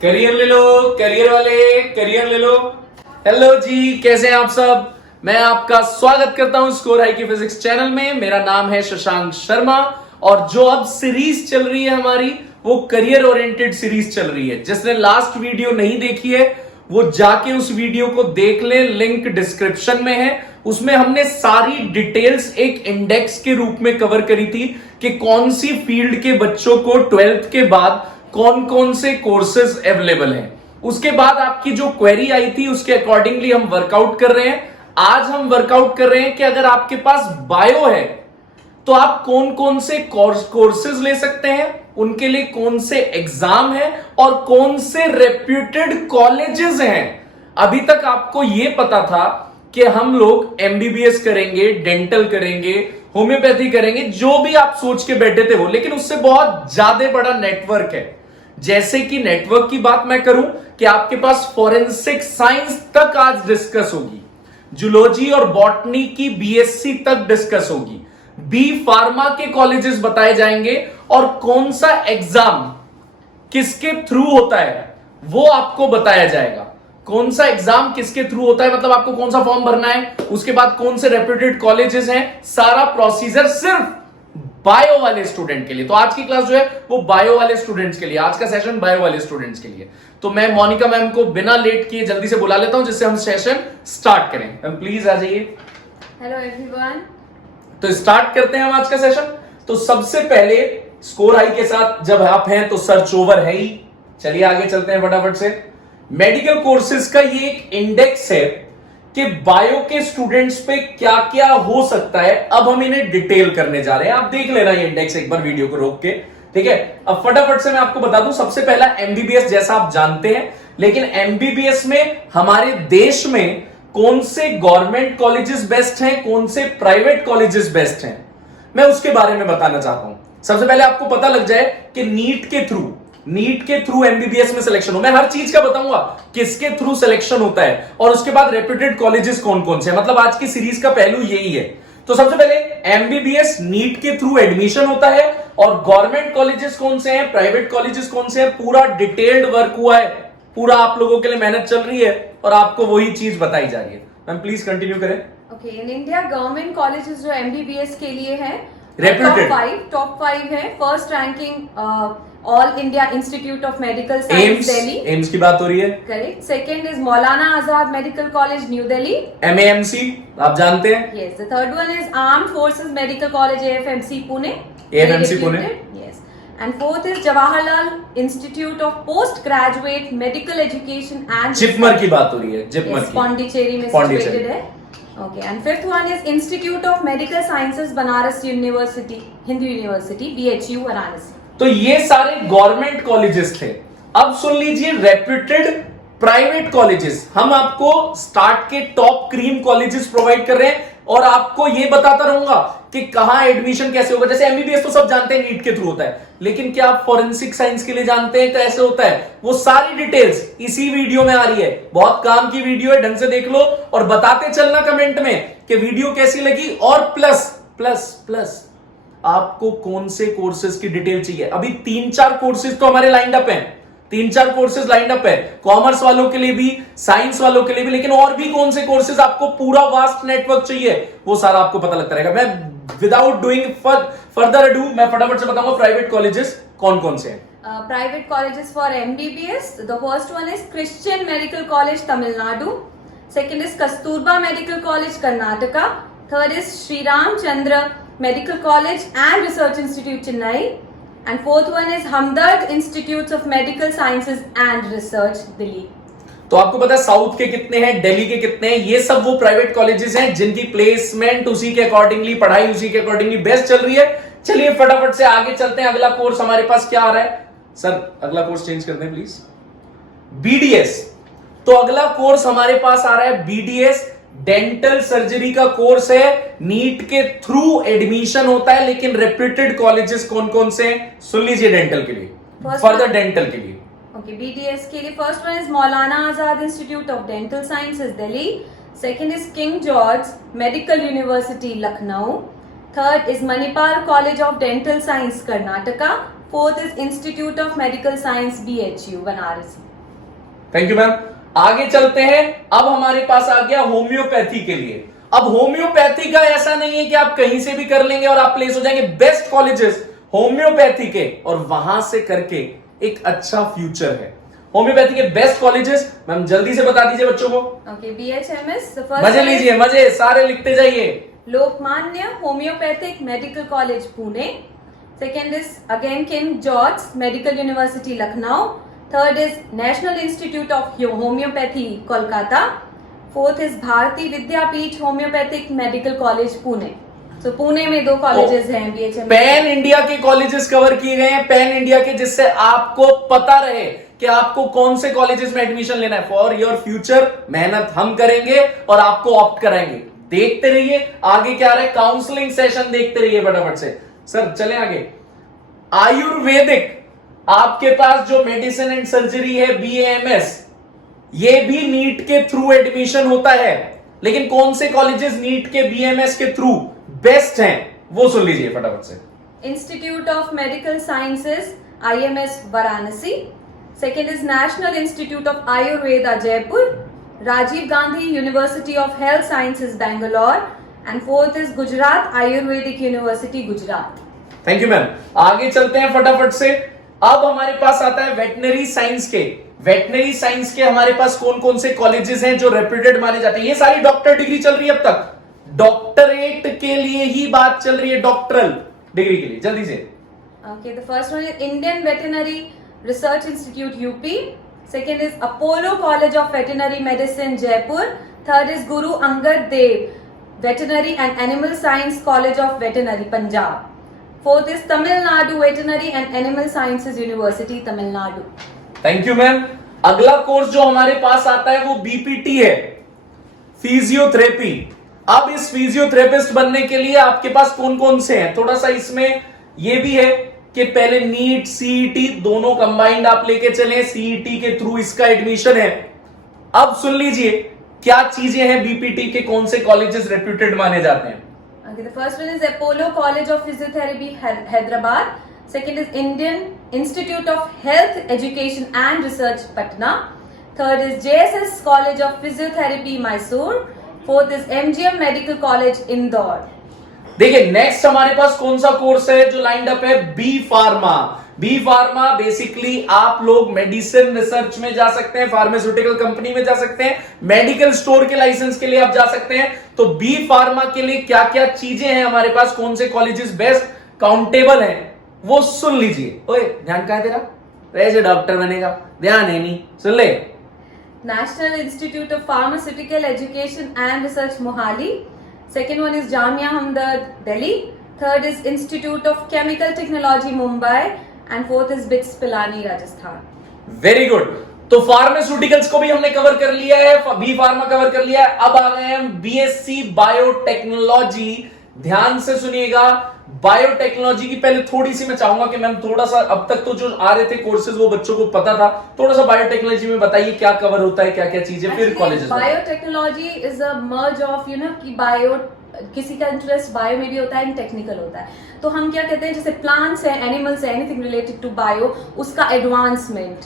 Career ले लो, career वाले career ले लो। हेलो जी, कैसे हैं आप सब। मैं आपका स्वागत करता हूं स्कोर हाई की फिजिक्स चैनल में। मेरा नाम है शशांक शर्मा और जो अब सीरीज चल रही है हमारी वो करियर ओरिएंटेड सीरीज चल रही है। जिसने लास्ट वीडियो नहीं देखी है वो जाके उस वीडियो को देख ले, लिंक डिस्क्रिप्शन में है। उसमें हमने सारी डिटेल्स एक इंडेक्स के रूप में कवर करी थी कि कौन सी फील्ड के बच्चों को 12th के बाद कौन कौन से कोर्सेज अवेलेबल हैं। उसके बाद आपकी जो क्वेरी आई थी उसके अकॉर्डिंगली हम वर्कआउट कर रहे हैं। आज हम वर्कआउट कर रहे हैं कि अगर आपके पास बायो है तो आप कौन कौन से कोर्सेज ले सकते हैं, उनके लिए कौन से एग्जाम है और कौन से रेप्यूटेड कॉलेजेस हैं। अभी तक आपको यह पता था कि हम लोग एमबीबीएस करेंगे, डेंटल करेंगे, होम्योपैथी करेंगे, जो भी आप सोच के बैठे थे वो, लेकिन उससे बहुत ज्यादा बड़ा नेटवर्क है। जैसे कि नेटवर्क की बात मैं करूं कि आपके पास फॉरेंसिक साइंस तक आज डिस्कस होगी, जूलॉजी और बॉटनी की बीएससी तक डिस्कस होगी, बी फार्मा के कॉलेजेस बताए जाएंगे और कौन सा एग्जाम किसके थ्रू होता है वो आपको बताया जाएगा। कौन सा एग्जाम किसके थ्रू होता है मतलब आपको कौन सा फॉर्म भरना है, उसके बाद कौन से रेप्यूटेड कॉलेजेस हैं, सारा प्रोसीजर सिर्फ बायो वाले स्टूडेंट के लिए। तो आज की क्लास जो है वो बायो वाले स्टूडेंट्स के लिए, आज का सेशन बायो वाले स्टूडेंट्स के लिए। तो मैं मोनिका मैम को बिना लेट किए जल्दी से बुला लेता हूं जिससे हम सेशन स्टार्ट करें। मैम प्लीज आ जाइए। Hello everyone. तो स्टार्ट करते हैं हम आज का सेशन। तो सबसे पहले स्कोर हाई के साथ जब आप हैं तो सर्च ओवर है ही। चलिए आगे चलते हैं फटाफट से। मेडिकल कोर्सेज का ये एक इंडेक्स है कि बायो के स्टूडेंट्स पे क्या क्या हो सकता है। अब हम इन्हें डिटेल करने जा रहे हैं, आप देख लेना ये इंडेक्स एक बार वीडियो को रोक के, ठीक है। अब फटाफट से मैं आपको बता दूं, सबसे पहला एमबीबीएस, जैसा आप जानते हैं, लेकिन एमबीबीएस में हमारे देश में कौन से गवर्नमेंट कॉलेजेस बेस्ट हैं, कौन से प्राइवेट कॉलेजेस बेस्ट हैं, मैं उसके बारे में बताना चाहता हूं। सबसे पहले आपको पता लग जाए कि नीट के थ्रू एमबीबीएस में सिलेक्शन हो। मैं हर चीज का बताऊंगा किसके थ्रू सिलेक्शन होता है और उसके बाद रेप्यूटेड कॉलेजेस कौन कौन से, मतलब आज की सीरीज का पहलू यही है। तो सबसे पहले एमबीबीएस नीट के थ्रू एडमिशन होता है और गवर्नमेंट कॉलेजेस कौन से हैं, प्राइवेट कॉलेजेस कौन से हैं, पूरा डिटेल्ड वर्क हुआ है, पूरा आप लोगों के लिए मेहनत चल रही है और आपको वही चीज बताई जा रही है। मैम प्लीज कंटिन्यू करें। Okay, in India government colleges जो एमबीबीएस के लिए है रेप्यूटेड टॉप फाइव है। First ranking all India institute of medical science Delhi, AIIMS की बात हो रही है, correct. Second is Maulana Azad medical college new Delhi, एमएएमसी आप जानते हैं। Yes. The third one is armed forces medical college AFMC Pune, AFMC Pune, yes. And fourth is Jawaharlal institute of post graduate medical education and JIPMER की बात हो रही है, जिपमर की पौंडीचेरी में सिचुएटेड है। Okay, and fifth one is Institute of Medical Sciences Banaras university, Hindu university, BHU Varanasi. तो ये सारे गवर्नमेंट कॉलेजेस थे। अब सुन लीजिए रेप्यूटेड प्राइवेट कॉलेजेस। हम आपको स्टार्ट के टॉप क्रीम कॉलेजेस प्रोवाइड कर रहे हैं और आपको ये बताता रहूंगा कि कहां एडमिशन कैसे होगा। जैसे एमबीबीएस तो सब जानते हैं नीट के थ्रू होता है, लेकिन क्या आप फॉरेंसिक साइंस के लिए जानते हैं कैसे होता है, वो सारी डिटेल्स इसी वीडियो में आ रही है। बहुत काम की वीडियो है, ढंग से देख लो और बताते चलना कमेंट में कि वीडियो कैसी लगी और प्लस प्लस प्लस आपको कौन से कोर्सेज की डिटेल चाहिए। अभी 3-4 कोर्सेज तो हमारे लाइंड अप हैं, 3-4 कोर्सेज लाइंड अप है, कॉमर्स वालों के लिए भी, साइंस वालों के लिए भी, लेकिन और भी कौन से कोर्सेज आपको पूरा वास्ट नेटवर्क चाहिए वो सारा आपको पता लगता रहेगा। मैं विदाउट डूइंग फर्दर अडू मैं फटाफट से बताऊंगा प्राइवेट कॉलेजेस कौन कौन से हैं। Private colleges for MBBS, the first one is Christian medical college Tamil Nadu, second is Kasturba medical college Karnataka, third is Shri Ramchandra medical college and research institute Chennai, and fourth one is Hamdard Institutes of Medical Sciences and Research Delhi. तो आपको पता है south के कितने हैं, दिल्ली के कितने हैं, ये सब वो प्राइवेट कॉलेजेस हैं जिनकी प्लेसमेंट उसी के अकॉर्डिंगली, पढ़ाई उसी के अकॉर्डिंगली बेस्ट चल रही है। चलिए फटाफट से आगे चलते हैं। अगला कोर्स हमारे पास क्या आ रहा है सर, अगला कोर्स चेंज कर दें प्लीज, बीडीएस। तो अगला कोर्स हमारे पास आ रहा है बीडीएस, डेंटल सर्जरी का कोर्स है, नीट के थ्रू एडमिशन होता है, लेकिन रेप्यूटेड कॉलेजेस कौन कौन से हैं सुन लीजिए डेंटल के लिए, फर्दर डेंटल के लिए। ओके, बीडीएस के लिए first one is Maulana Azad institute of dental sciences Delhi, second is King George medical university Lucknow, third is Manipal college of dental science Karnataka, fourth is institute of medical science BHU Banaras. Thank you ma'am. आगे चलते हैं। अब हमारे पास आ गया homeopathy के लिए। अब होम्योपैथी का ऐसा नहीं है कि आप कहीं से भी कर लेंगे और आप प्लेस हो जाएंगे। बेस्ट कॉलेजेस होम्योपैथी के, और वहां से करके एक अच्छा फ्यूचर है। होम्योपैथी के बेस्ट कॉलेजेस मैम जल्दी से बता दीजिए बच्चों को। ओके, BHMS मजे लीजिए, मजे सारे लिखते जाइए। Lokmanya Homoeopathic Medical College Pune. Second is again King George medical university Lucknow. Third is National Institute of Homoeopathy Kolkata. Fourth is Bharati Vidyapeeth Homoeopathic Medical College Pune. तो पुणे में 2 कॉलेजेस हैं BHMS। पैन इंडिया के कॉलेजेस कवर किए गए हैं, पैन इंडिया के, जिससे आपको पता रहे कि आपको कौन से कॉलेजेस में एडमिशन लेना है। फॉर योर फ्यूचर मेहनत हम करेंगे और आपको ऑप्ट कराएंगे। देखते रहिए आगे क्या रहे, काउंसलिंग सेशन देखते रहिए फटाफट से। सर चले आगे। आयुर्वेदिक, आपके पास जो मेडिसिन एंड सर्जरी है BAMS, ये भी नीट के थ्रू एडमिशन होता है। लेकिन कौन से कॉलेजेस नीट के BAMS के थ्रू बेस्ट हैं वो सुन लीजिए फटाफट से। Institute of Medical Sciences IMS Varanasi. Second is National Institute of Ayurveda Jaipur. Rajiv Gandhi University of Health Sciences Bangalore. And fourth is Gujarat Ayurvedic University Gujarat. Thank you ma'am. आगे चलते हैं फटाफट से। अब हमारे पास आता है वेटनरी साइंस के। वेटनरी साइंस के हमारे पास कौन कौन से कॉलेजेस हैं जो रेप्यूटेड माने जाते हैं। ये सारी डॉक्टर डिग्री चल रही है, अब तक डॉक्टरेट के लिए ही बात चल रही है, डॉक्टरल डिग्री के लिए। जल्दी से। Okay, the first one is Indian Veterinary Research Institute UP. Second is Apollo College of Veterinary Medicine Jaipur. Third is Guru Angad Dev Veterinary and Animal Science College of Veterinary Punjab. Fourth is Tamil Nadu Veterinary and Animal Sciences University Tamil Nadu. Thank you ma'am. अगला course जो हमारे पास आता है वो BPT है, physiotherapy. अब इस physiotherapist बनने के लिए आपके पास कौन कौन से हैं, थोड़ा सा इसमें ये भी है कि पहले नीट CET दोनों कंबाइंड आप लेके चले। CET के थ्रू इसका एडमिशन है। अब सुन लीजिए क्या चीजें हैं BPT के, कौन से कॉलेजेस रेप्यूटेड माने जाते हैं। Okay, the first one is Apollo College of Physiotherapy Hyderabad. Second is Indian Institute of Health Education and Research Patna. Third is JSS College of Physiotherapy Mysore. Fourth is MGM Medical College Indore. देखिए next हमारे पास कौन सा course है जो lined up है, B pharma. B pharma basically आप लोग मेडिसिन रिसर्च में जा सकते हैं, फार्मास्यूटिकल कंपनी में जा सकते हैं, मेडिकल स्टोर के लाइसेंस के लिए आप जा सकते हैं। तो बी फार्मा के लिए क्या क्या चीजें हैं हमारे पास, कौन से कॉलेजेस बेस्ट काउंटेबल हैं वो सुन लीजिए। ओए ध्यान कहां है तेरा, वैसे डॉक्टर बनेगा, ध्यान है नहीं, सुन ले। National Institute of Pharmaceutical Education and Research Mohali. Second one is Jamia Hamdard Delhi. Third is Institute of Chemical Technology Mumbai. And fourth is BITS Pilani Rajasthan. Very good. तो फार्मास्यूटिकल्स को भी हमने cover कर लिया है, B pharma cover कर लिया है। अब आ गए हम BSc बायोटेक्नोलॉजी। ध्यान से सुनिएगा, बायोटेक्नोलॉजी की पहले थोड़ी सी मैं चाहूंगा कि मैम थोड़ा सा, अब तक तो जो आ रहे थे कोर्सेज वो बच्चों को पता था, थोड़ा सा बायोटेक्नोलॉजी में बताइए क्या कवर होता है, क्या क्या चीजें, फिर colleges. Biotechnology is a merge of कि बायो, किसी का इंटरेस्ट बायो में भी होता है एंड टेक्निकल होता है। तो हम क्या कहते हैं, जैसे प्लांट्स है, एनिमल्स है, एनीथिंग रिलेटेड टू बायो, उसका एडवांसमेंट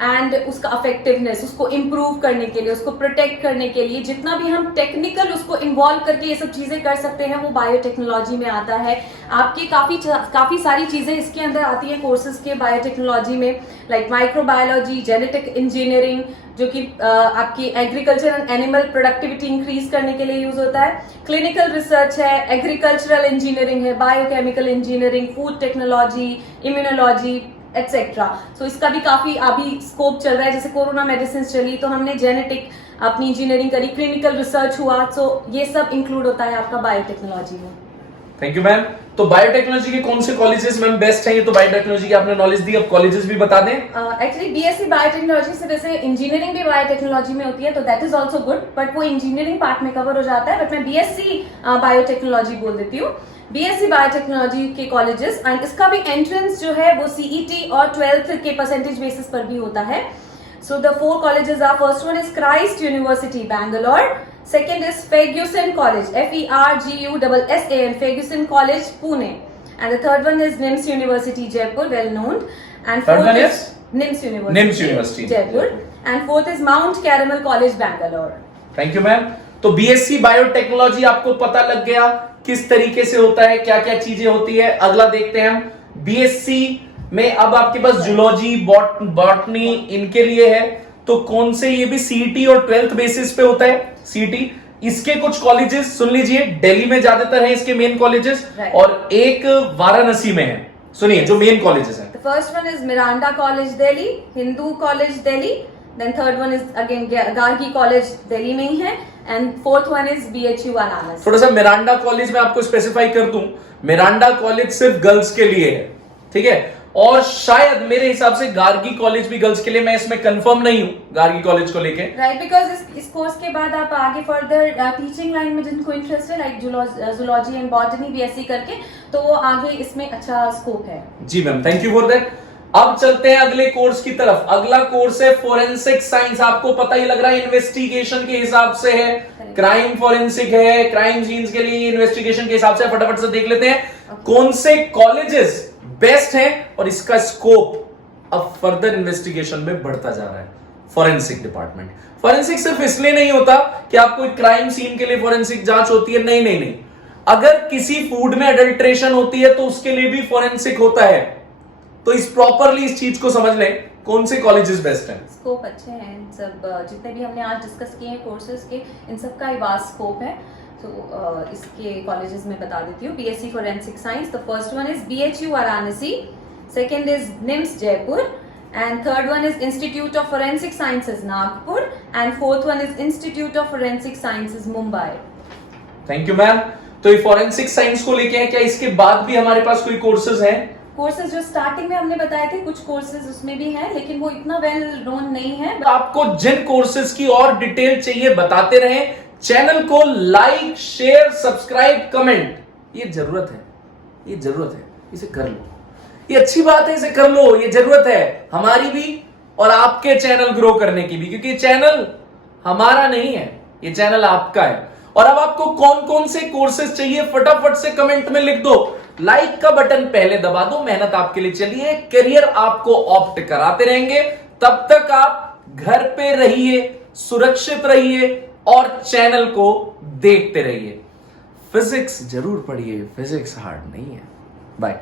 एंड उसका अफेक्टिवनेस, उसको इम्प्रूव करने के लिए, उसको प्रोटेक्ट करने के लिए जितना भी हम टेक्निकल उसको इन्वॉल्व करके ये सब चीजें कर सकते हैं वो बायोटेक्नोलॉजी में आता है। आपकी काफी सारी चीजें इसके अंदर आती हैं कोर्सेज के बायोटेक्नोलॉजी में, लाइक माइक्रोबायोलॉजी, जेनेटिक इंजीनियरिंग, जो कि आपकी agriculture and animal productivity increase करने के लिए यूज होता है। क्लिनिकल रिसर्च है, एग्रीकल्चरल इंजीनियरिंग है, biochemical engineering, food technology, immunology etcetera. So इसका भी काफी अभी स्कोप चल रहा है। जैसे कोरोना मेडिसिन चली तो हमने जेनेटिक अपनी इंजीनियरिंग करी, क्लिनिकल रिसर्च हुआ, सो ये सब इंक्लूड होता है आपका बायोटेक्नोलॉजी में। Thank you ma'am. तो बायोटेक्नोलॉजी के कौन से कॉलेजेस मैम बेस्ट हैं, ये तो बायोटेक्नोलॉजी की आपने नॉलेज दी, अब कॉलेजेस भी बता दें। एक्चुअली BSc बायोटेक्नोलॉजी से वैसे इंजीनियरिंग भी बायोटेक्नोलॉजी में होती है, तो that is also good, but वो इंजीनियरिंग पार्ट में कवर हो जाता है। बट मैं BSc बायोटेक्नोलॉजी बोल देती हूँ। BSc बायोटेक्नोलॉजी के कॉलेजेस, एंड इसका भी एंट्रेंस जो है वो CET और 12th के परसेंटेज बेसिस पर भी होता है। So the 4 colleges are, first one is Christ University Bangalore, second is Ferguson College, FERGUSSAN Ferguson College Pune, and the third one is NIMS University Jaipur, well known, and third one is NIMS University, NIMS University, Jaipur, and fourth is Mount Carmel College, Bangalore. Thank you ma'am. तो BSc biotechnology आपको पता लग गया किस तरीके से होता है, क्या क्या चीजें होती है। अगला देखते हैं हम बीएससी में। अब आपके पास जूलॉजी, बॉटनी इनके लिए है, तो कौन से, ये भी सीईटी और 12th बेसिस पे होता है सीईटी। इसके कुछ कॉलेजेस सुन लीजिए, दिल्ली में ज्यादातर है इसके मेन कॉलेजेस, और एक वाराणसी में है। सुनिए जो मेन कॉलेजेस हैं। The first one is Miranda College, Delhi, Hindu College, Delhi. Then third one is again Gargi College, Delhi में ही है, and fourth one is BHU Varanasi. थोड़ा सा मिरांडा कॉलेज में आपको स्पेसिफाई कर दूं, मिरांडा कॉलेज सिर्फ गर्ल्स के लिए है, ठीक है। और शायद मेरे हिसाब से गार्गी कॉलेज भी गर्ल्स के लिए, मैं इसमें कंफर्म नहीं हूं गार्गी कॉलेज को लेके। राइट, बिकॉज इस कोर्स के बाद आप आगे फर्दर टीचिंग लाइन में जिनको इंटरेस्ट है, like zoology and botany BSc करके, तो वो आगे इसमें अच्छा स्कोप है। जी ma'am, thank you for that. अब चलते हैं अगले कोर्स की तरफ। अगला कोर्स है फोरेंसिक साइंस। आपको पता ही लग रहा है, इन्वेस्टिगेशन के हिसाब से है, क्राइम फोरेंसिक है, क्राइम सीन्स के लिए इन्वेस्टिगेशन के हिसाब से। फटाफट से देख लेते हैं कौन से कॉलेजेस बेस्ट हैं और इसका स्कोप अब फर्दर इन्वेस्टिगेशन में बढ़ता जा रहा है। फोरेंसिक डिपार्टमेंट, फोरेंसिक सिर्फ इसलिए नहीं होता कि आपको क्राइम सीन के लिए फोरेंसिक जांच होती है, नहीं नहीं नहीं। अगर किसी फूड में अडल्ट्रेशन होती है तो उसके लिए भी फोरेंसिक होता है। तो इस प्रॉपरली इस चीज को समझ लें, कौन से कॉलेजेस बेस्ट हैं। स्कोप अच्छे हैं इन सब, जितने भी हमने आज डिस्कस किए हैं कोर्सेज के, इन सब का ही वास्ट स्कोप है। तो इसके कॉलेजेस में बता देती हूँ। BSc forensic science, the first one is BHU Varanasi, second is NIMS Jaipur, and third one is Institute of Forensic Sciences Nagpur, and fourth one is Institute of Forensic Sciences Mumbai. Thank you ma'am. तो ये forensic science को लेके हैं क्या, इसके बाद भी हमारे पास कोई कोर्सेज हैं? कोर्सेज जो स्टार्टिंग में हमने बताए थे, कुछ कोर्सेज उसमें भी हैं, लेकिन वो इतना वेल नोन नहीं है। आपको जिन कोर्सेज की और डिटेल चाहिए बताते रहें। चैनल को लाइक, शेयर, सब्सक्राइब, कमेंट, ये जरूरत है, ये जरूरत है, इसे कर लो। ये अच्छी बात है, इसे कर लो, ये जरूरत है हमारी भी और आपके चैनल ग्रो करने की भी, क्योंकि चैनल हमारा नहीं है, ये चैनल आपका है। और अब आपको कौन कौन से कोर्सेज चाहिए फटाफट से कमेंट में लिख दो। लाइक का बटन पहले दबा दो, मेहनत आपके लिए चलिए, करियर आपको ऑप्ट कराते रहेंगे। तब तक आप घर पे रहिए, सुरक्षित रहिए और चैनल को देखते रहिए। फिजिक्स जरूर पढ़िए, फिजिक्स हार्ड नहीं है। बाय।